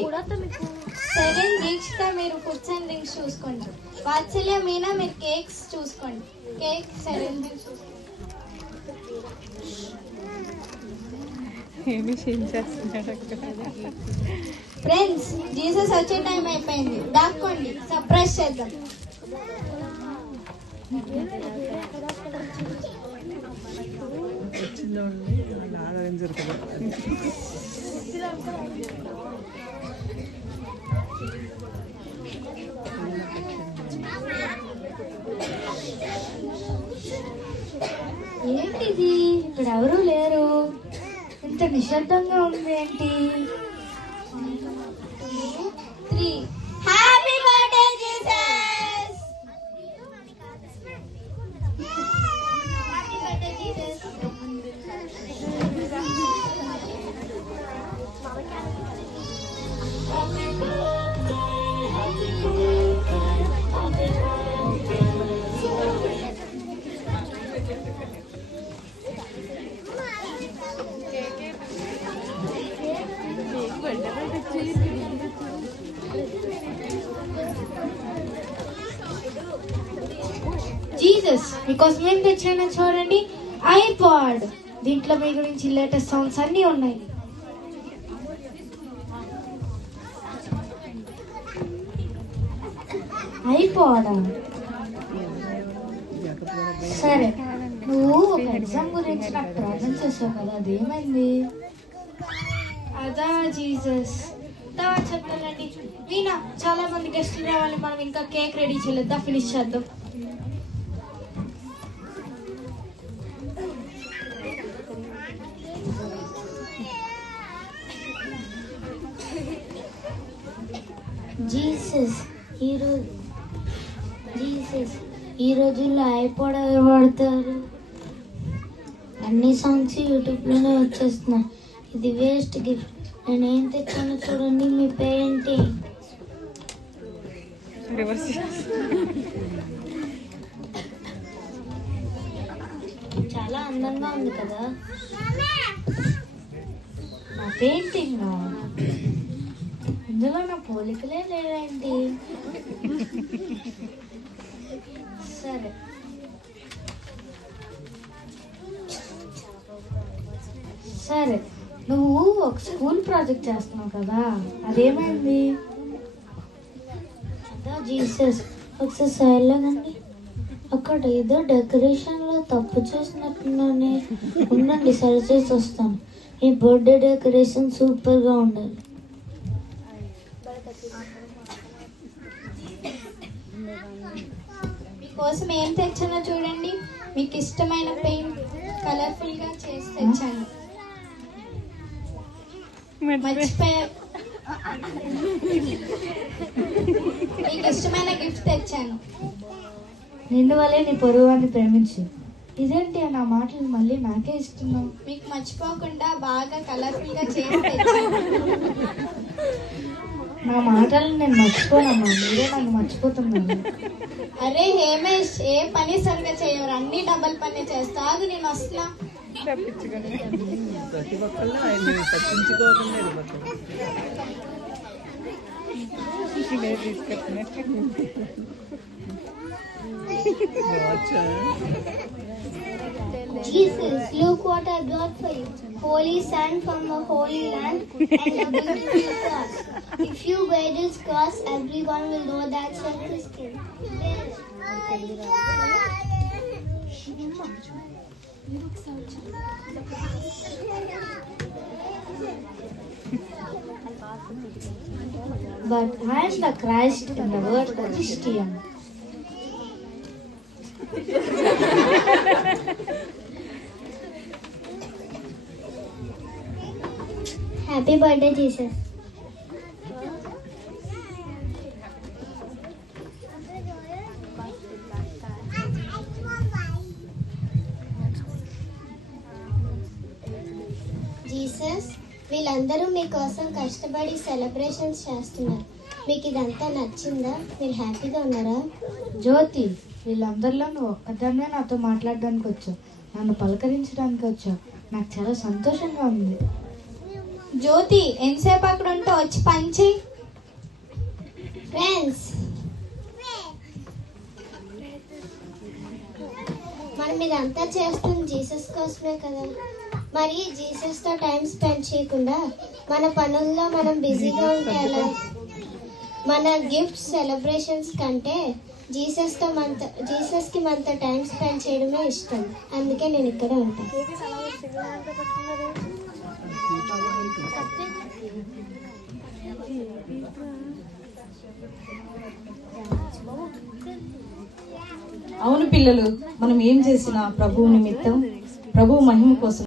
చూసుకోండి. సెరెన్ దీక్షిత మీరు foods and drinks చూసుకోండి. వాత్సల్య మీనా మీరు కేక్స్ చూసుకోండి. కేక్ సెరెన్ ఫ్రెండ్స్ జీసస్ వచ్చే టైం అయిపోయింది, దాక్కోండి, సర్ప్రైజ్ చేద్దాం. ఏంటిది, ఇక్కడ ఎవరు లేరు, ఇంత నిశ్శబ్దంగా ఉంది ఏంటి? 3 happy birthday Jesus. Happy birthday Jesus. Jesus మీకోసం ఏం తెచ్చానో చూడండి, ఐపాడ్. దీంట్లో మీ గురించి లేటెస్ట్ సాంగ్స్ అన్నీ ఉన్నాయి. ఐపాడా? సరే, నువ్వు ఒక ఎగ్జామ్ గురించి నాకు ప్రాబ్లం చేసావు కదా, అదేమైంది? అదా జీసస్, చెప్తానండి. వీణా, చాలా మంది గెస్టులు రావాలి, మనం ఇంకా కేక్ రెడీ చేయలేదా, ఫినిష్ చేద్దాం. జీసస్ ఈ రోజుల్లో ఐపాడ్ ఎవరు వాడతారు? అన్ని సాంగ్స్ యూట్యూబ్లోనే వచ్చేస్తున్నాయి. ఇది వేస్ట్ గిఫ్ట్. నేను ఏం తెచ్చానో చూడండి, మీ పేరేంటి? చాలా అందంగా ఉంది కదా. నా పెయింటింగ్, ఇందులో నా పోలికలే లేవేంటి? సరే, నువ్వు ఒక స్కూల్ ప్రాజెక్ట్ చేస్తున్నావు కదా, అదేమైంది? అదా జీసస్, ఒకసారి సైడ్లాగండి. అక్కడ ఏదో డెకరేషన్లో తప్పు చేసినట్టున్నానే. ఉండండి, సరి చేసి వస్తాను. ఈ బర్త్డే డెకరేషన్ సూపర్గా ఉండాలి. మీకోసం ఏం తెచ్చానో చూడండి, మీకు ఇష్టమైన పెయింట్ కలర్ఫుల్ గా చేసి తెచ్చాను. మర్చిపోయారు, మీకు ఇష్టమైన గిఫ్ట్ తెచ్చాను. నిన్ను వల్లే నీ పొరుగువాన్ని ప్రేమించు. ఇదేంటి నా మాటలు మళ్ళీ నాకే ఇస్తున్నావు? మీకు మర్చిపోకుండా బాగా కలర్ఫుల్ గా చేసి తెచ్చాను. నా మాటలు నేను మర్చిపోనమ్మా, మీరే నన్ను మర్చిపోతున్నాను. అరే హేమేష్, ఏ పని సరిగా చేయరు, అన్ని డబల్ పని చేస్తావు. నేను వస్తున్నా. Jesus, look what I brought for you. Holy sand from the Holy Land and a beautiful cross. If you wear this cross, everyone will know that you're Christian. But I am the Christ in the word Christian. Happy birthday, Jesus. Jesus, వీళ్ళందరూ మీకోసం కష్టపడి celebrations చేస్తున్నారు. మీకు ఇదంతా నచ్చిందా? మీరు హ్యాపీగా ఉన్నారా? జ్యోతి, వీళ్ళందరిలో నువ్వు ఒక్కదాన్నే నాతో మాట్లాడడానికి వచ్చావు, నన్ను పలకరించడానికి వచ్చావు. నాకు చాలా సంతోషంగా ఉంది. జ్యోతి ఎంతసేపు అక్కడ ఉంటే వచ్చి పంచి. ఫ్రెండ్స్, మనం ఇదంతా చేస్తుంది జీసస్ కోసమే కదా. మరి జీసస్తో టైం స్పెండ్ చేయకుండా మన పనుల్లో మనం బిజీగా ఉంటే ఎలా? మన గిఫ్ట్ సెలబ్రేషన్స్ కంటే జీసస్కి మనతో టైం స్పెండ్ చేయడమే ఇష్టం. అందుకే నేను ఇక్కడే ఉంటాను. అవును పిల్లలు, మనం ఏం చేసినా ప్రభువు నిమిత్తం, ప్రభు మహిమ కోసం